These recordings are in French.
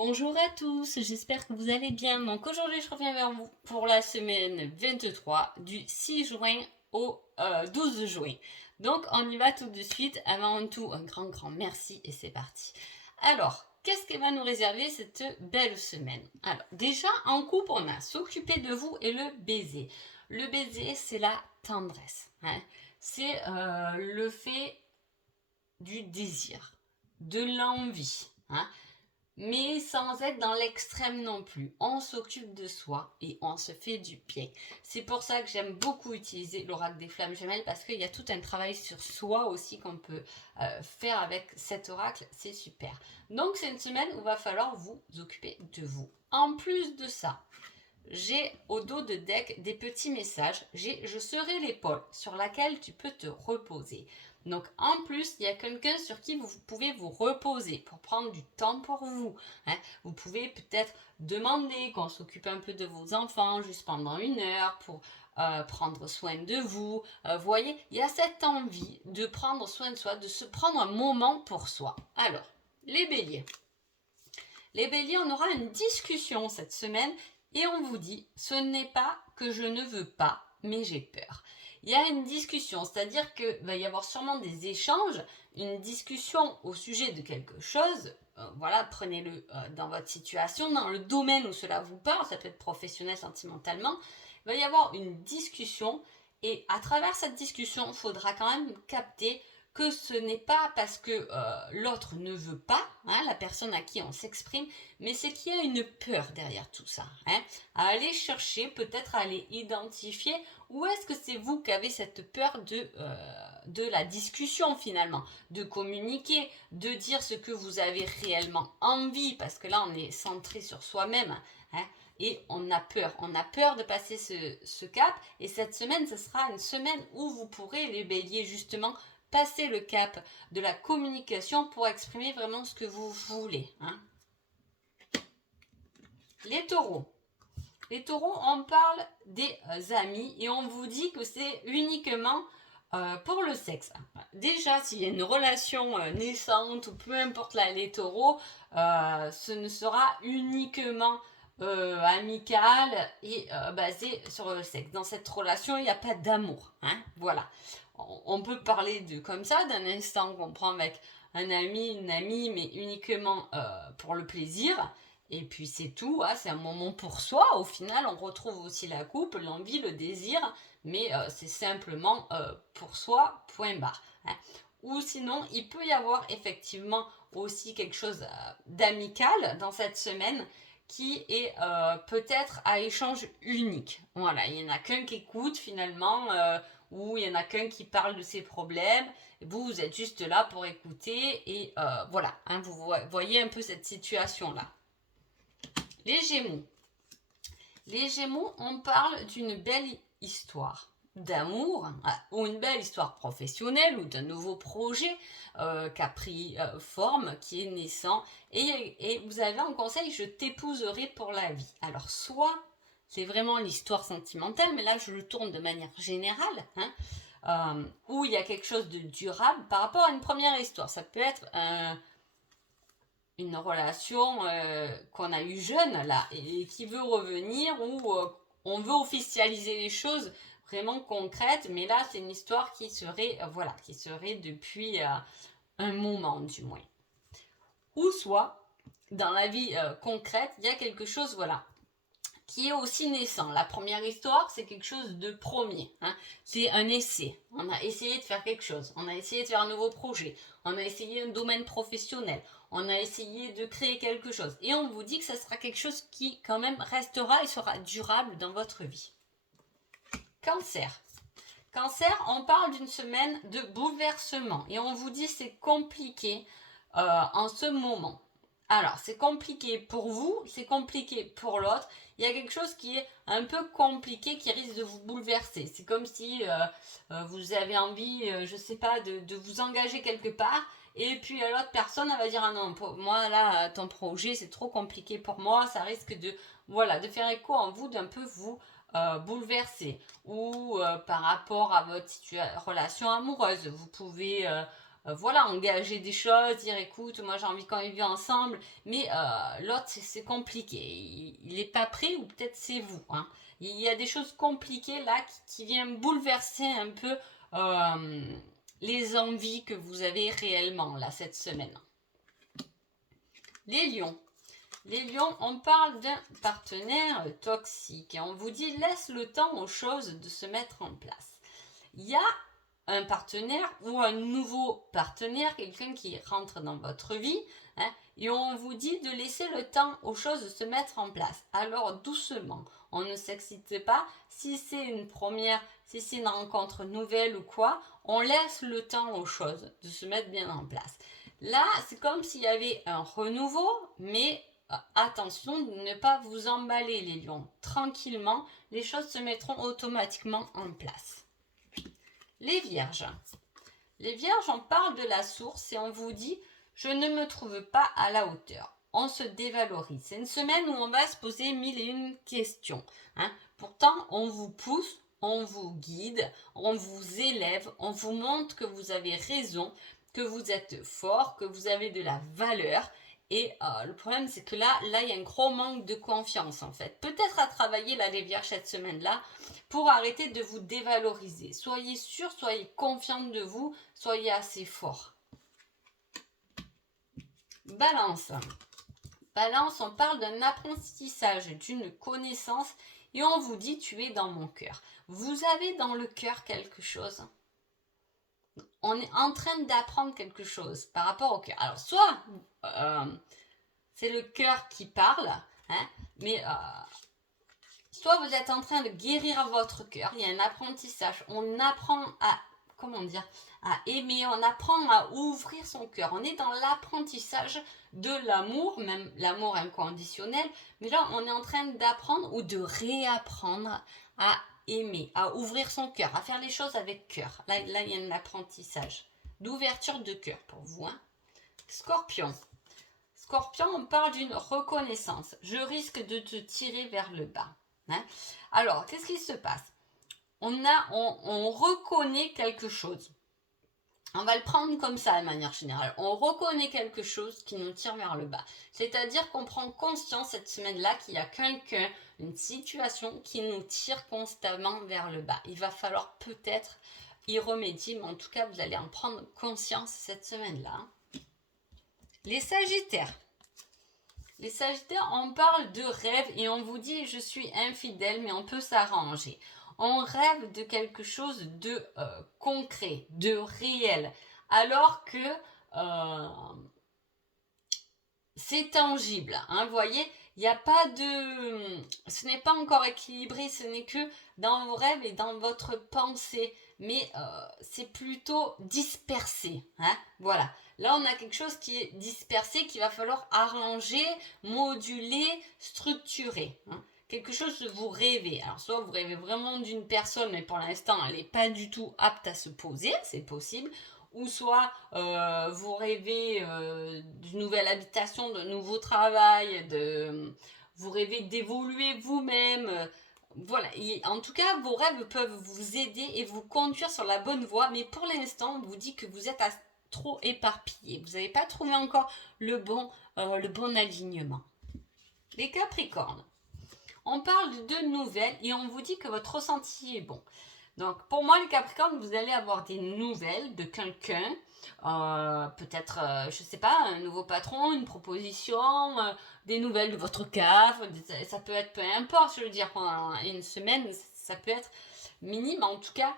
Bonjour à tous, j'espère que vous allez bien. Donc aujourd'hui je reviens vers vous pour la semaine 23 du 6 juin au 12 juin. Donc on y va tout de suite. Avant tout, un grand merci et c'est parti. Alors, qu'est-ce qu'elle va nous réserver cette belle semaine? Alors déjà en couple on a s'occuper de vous et le baiser. Le baiser c'est la tendresse. Hein. C'est le fait du désir, de l'envie. Hein, mais sans être dans l'extrême non plus. On s'occupe de soi et on se fait du bien. C'est pour ça que j'aime beaucoup utiliser l'oracle des flammes gemelles parce qu'il y a tout un travail sur soi aussi qu'on peut faire avec cet oracle. C'est super. Donc c'est une semaine où il va falloir vous occuper de vous. En plus de ça, j'ai au dos de deck des petits messages. J'ai je serai l'épaule sur laquelle tu peux te reposer. Donc en plus, il y a quelqu'un sur qui vous pouvez vous reposer pour prendre du temps pour vous. Hein. Vous pouvez peut-être demander qu'on s'occupe un peu de vos enfants juste pendant 1 heure pour prendre soin de vous. Vous voyez, il y a cette envie de prendre soin de soi, de se prendre un moment pour soi. Alors, les béliers. Les béliers, on aura une discussion cette semaine et on vous dit, ce n'est pas que je ne veux pas, mais j'ai peur. Il y a une discussion, c'est-à-dire qu'il va y avoir sûrement des échanges, une discussion au sujet de quelque chose. Voilà, prenez-le dans votre situation, dans le domaine où cela vous parle, ça peut être professionnel, sentimentalement. Il va y avoir une discussion et à travers cette discussion, il faudra quand même capter que ce n'est pas parce que l'autre ne veut pas, hein, la personne à qui on s'exprime, mais c'est qu'il y a une peur derrière tout ça. Hein, à aller chercher, peut-être à aller identifier où est-ce que c'est vous qui avez cette peur de la discussion finalement, de communiquer, de dire ce que vous avez réellement envie, parce que là on est centré sur soi-même. Hein, et on a peur de passer ce cap. Et cette semaine, ce sera une semaine où vous pourrez, les béliers, justement, passer le cap de la communication pour exprimer vraiment ce que vous voulez. Hein. Les taureaux. Les taureaux, on parle des amis et on vous dit que c'est uniquement pour le sexe. Déjà, s'il y a une relation naissante ou peu importe là, les taureaux, ce ne sera uniquement amical et basé sur le sexe. Dans cette relation, il n'y a pas d'amour. Hein, voilà. On peut parler de comme ça, d'un instant qu'on prend avec un ami, une amie, mais uniquement pour le plaisir. Et puis c'est tout, hein, c'est un moment pour soi. Au final, on retrouve aussi la coupe, l'envie, le désir, mais c'est simplement pour soi, point barre. Hein. Ou sinon, il peut y avoir effectivement aussi quelque chose d'amical dans cette semaine qui est peut-être à échange unique. Voilà, il n'y en a qu'un qui écoute finalement, ou il y en a qu'un qui parle de ses problèmes. Vous êtes juste là pour écouter et voilà, hein, vous voyez un peu cette situation-là. Les Gémeaux. Les Gémeaux, on parle d'une belle histoire d'amour ou une belle histoire professionnelle ou d'un nouveau projet qui a pris forme, qui est naissant. Et vous avez un conseil, je t'épouserai pour la vie. Alors soit c'est vraiment l'histoire sentimentale, mais là je le tourne de manière générale, hein, où il y a quelque chose de durable par rapport à une première histoire. Ça peut être une relation qu'on a eue jeune là et qui veut revenir où on veut officialiser les choses vraiment concrètes, mais là c'est une histoire qui serait voilà, qui serait depuis un moment du moins. Ou soit dans la vie concrète, il y a quelque chose voilà qui est aussi naissant. La première histoire, c'est quelque chose de premier. Hein. C'est un essai. On a essayé de faire quelque chose. On a essayé de faire un nouveau projet. On a essayé un domaine professionnel. On a essayé de créer quelque chose. Et on vous dit que ça sera quelque chose qui, quand même, restera et sera durable dans votre vie. Cancer. Cancer, on parle d'une semaine de bouleversement. Et on vous dit que c'est compliqué en ce moment. Alors, c'est compliqué pour vous, c'est compliqué pour l'autre. Il y a quelque chose qui est un peu compliqué, qui risque de vous bouleverser. C'est comme si vous avez envie, je sais pas, de vous engager quelque part. Et puis l'autre personne, elle va dire, ah non, pour moi, là, ton projet, c'est trop compliqué pour moi. Ça risque de, voilà, de faire écho en vous, d'un peu vous bouleverser. Ou par rapport à votre relation amoureuse, vous pouvez voilà, engager des choses, dire écoute, moi j'ai envie qu'on vive ensemble, mais l'autre c'est compliqué, il n'est pas prêt ou peut-être c'est vous. Hein. Il y a des choses compliquées là qui viennent bouleverser un peu les envies que vous avez réellement là cette semaine. Les lions. Les lions, on parle d'un partenaire toxique et on vous dit laisse le temps aux choses de se mettre en place. Il y a un partenaire ou un nouveau partenaire, quelqu'un qui rentre dans votre vie, hein, et on vous dit de laisser le temps aux choses de se mettre en place. Alors doucement, on ne s'excite pas. Si c'est une première, si c'est une rencontre nouvelle ou quoi, on laisse le temps aux choses de se mettre bien en place. Là, c'est comme s'il y avait un renouveau, mais attention de ne pas vous emballer les lions. Tranquillement, les choses se mettront automatiquement en place. Les vierges. Les vierges, on parle de la source et on vous dit « Je ne me trouve pas à la hauteur ». On se dévalorise. C'est une semaine où on va se poser 1001 questions. Hein. Pourtant, on vous pousse, on vous guide, on vous élève, on vous montre que vous avez raison, que vous êtes fort, que vous avez de la valeur. Et le problème, c'est que là, il y a un gros manque de confiance, en fait. Peut-être à travailler, là, les vierges, cette semaine-là, pour arrêter de vous dévaloriser. Soyez sûr, soyez confiant de vous, soyez assez fort. Balance. Balance, on parle d'un apprentissage, d'une connaissance, et on vous dit, tu es dans mon cœur. Vous avez dans le cœur quelque chose. On est en train d'apprendre quelque chose par rapport au cœur. Alors, soit c'est le cœur qui parle, hein, mais soit vous êtes en train de guérir votre cœur, il y a un apprentissage, on apprend à, à aimer, on apprend à ouvrir son cœur. On est dans l'apprentissage de l'amour, même l'amour inconditionnel, mais là on est en train d'apprendre ou de réapprendre à aimer, à ouvrir son cœur, à faire les choses avec cœur. Là il y a un apprentissage d'ouverture de cœur pour vous. Hein. Scorpion. Scorpion, on parle d'une reconnaissance. Je risque de te tirer vers le bas. Hein. Alors, qu'est-ce qui se passe? On reconnaît quelque chose. On va le prendre comme ça de manière générale. On reconnaît quelque chose qui nous tire vers le bas. C'est-à-dire qu'on prend conscience cette semaine-là qu'il y a quelqu'un, une situation qui nous tire constamment vers le bas. Il va falloir peut-être y remédier, mais en tout cas, vous allez en prendre conscience cette semaine-là. Les Sagittaires. Les Sagittaires, on parle de rêve et on vous dit je suis infidèle, mais on peut s'arranger. On rêve de quelque chose de concret, de réel, alors que c'est tangible. Hein, vous voyez, il n'y a pas de... Ce n'est pas encore équilibré, ce n'est que dans vos rêves et dans votre pensée, mais c'est plutôt dispersé. Hein, voilà. Là, on a quelque chose qui est dispersé, qu'il va falloir arranger, moduler, structurer. Hein. Quelque chose que vous rêvez. Alors, soit vous rêvez vraiment d'une personne, mais pour l'instant, elle n'est pas du tout apte à se poser, c'est possible. Ou soit vous rêvez d'une nouvelle habitation, d'un nouveau travail, vous rêvez d'évoluer vous-même. Voilà, en tout cas, vos rêves peuvent vous aider et vous conduire sur la bonne voie, mais pour l'instant, on vous dit que vous êtes trop éparpillé. Vous n'avez pas trouvé encore le bon alignement. Les Capricornes. On parle de nouvelles et on vous dit que votre ressenti est bon. Donc, pour moi, les Capricornes, vous allez avoir des nouvelles de quelqu'un, peut-être, je ne sais pas, un nouveau patron, une proposition, des nouvelles de votre CAF, ça peut être, peu importe, je veux dire, pendant une semaine, ça peut être minime, en tout cas,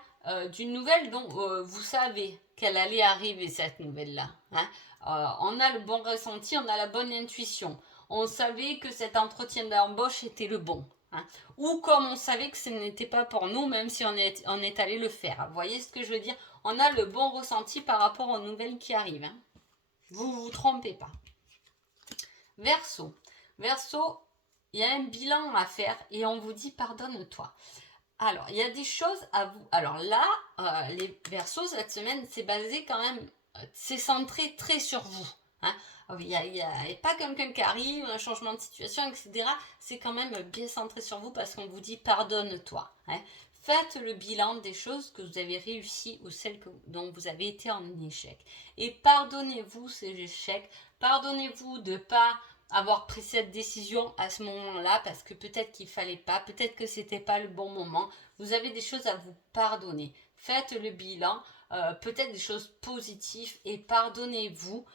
d'une nouvelle dont vous savez qu'elle allait arriver, cette nouvelle-là. Hein. On a le bon ressenti, on a la bonne intuition. On savait que cet entretien d'embauche était le bon. Hein. Ou comme on savait que ce n'était pas pour nous, même si on est allé le faire. Vous voyez ce que je veux dire? On a le bon ressenti par rapport aux nouvelles qui arrivent. Hein. Vous vous trompez pas. Verseau. Verseau, il y a un bilan à faire et on vous dit pardonne-toi. Alors, il y a des choses à vous... Alors là, les Verseaux, cette semaine, c'est basé quand même... c'est centré très sur vous. Hein. Il n'y a pas quelqu'un qui arrive, un changement de situation, etc. C'est quand même bien centré sur vous parce qu'on vous dit pardonne-toi. Hein. Faites le bilan des choses que vous avez réussi ou celles dont vous avez été en échec. Et pardonnez-vous ces échecs. Pardonnez-vous de ne pas avoir pris cette décision à ce moment-là parce que peut-être qu'il ne fallait pas, peut-être que c'était pas le bon moment. Vous avez des choses à vous pardonner. Faites le bilan, peut-être des choses positives et pardonnez-vous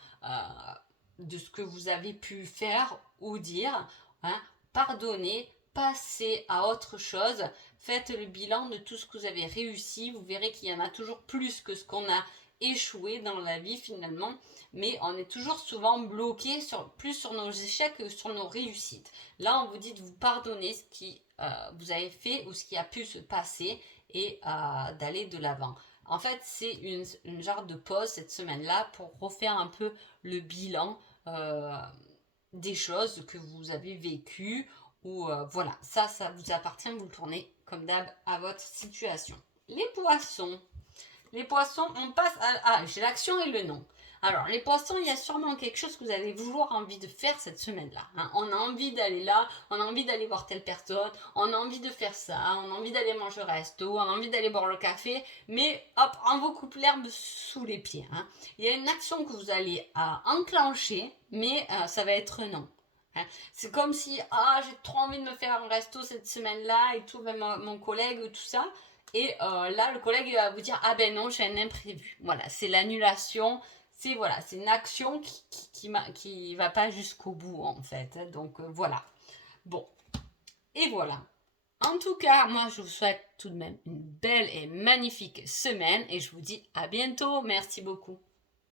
de ce que vous avez pu faire ou dire. Hein. Pardonnez, passez à autre chose. Faites le bilan de tout ce que vous avez réussi. Vous verrez qu'il y en a toujours plus que ce qu'on a échoué dans la vie finalement. Mais on est toujours souvent bloqué plus sur nos échecs que sur nos réussites. Là, on vous dit de vous pardonner ce qui vous avez fait ou ce qui a pu se passer et d'aller de l'avant. En fait, c'est une genre de pause cette semaine-là pour refaire un peu le bilan des choses que vous avez vécues ou voilà, ça vous appartient, vous le tournez comme d'hab à votre situation. Les poissons, on passe j'ai l'action et le nom. Alors, les poissons, il y a sûrement quelque chose que vous allez vouloir envie de faire cette semaine-là. Hein. On a envie d'aller là, on a envie d'aller voir telle personne, on a envie de faire ça, on a envie d'aller manger au resto, on a envie d'aller boire le café, mais hop, on vous coupe l'herbe sous les pieds. Hein. Il y a une action que vous allez enclencher, mais ça va être non. Hein. C'est comme si, j'ai trop envie de me faire un resto cette semaine-là et tout, même mon collègue, tout ça. Et là, le collègue va vous dire, ben non, j'ai un imprévu. Voilà, c'est l'annulation. C'est une action qui va pas jusqu'au bout, en fait. Donc, voilà. Bon, et voilà. En tout cas, moi, je vous souhaite tout de même une belle et magnifique semaine. Et je vous dis à bientôt. Merci beaucoup.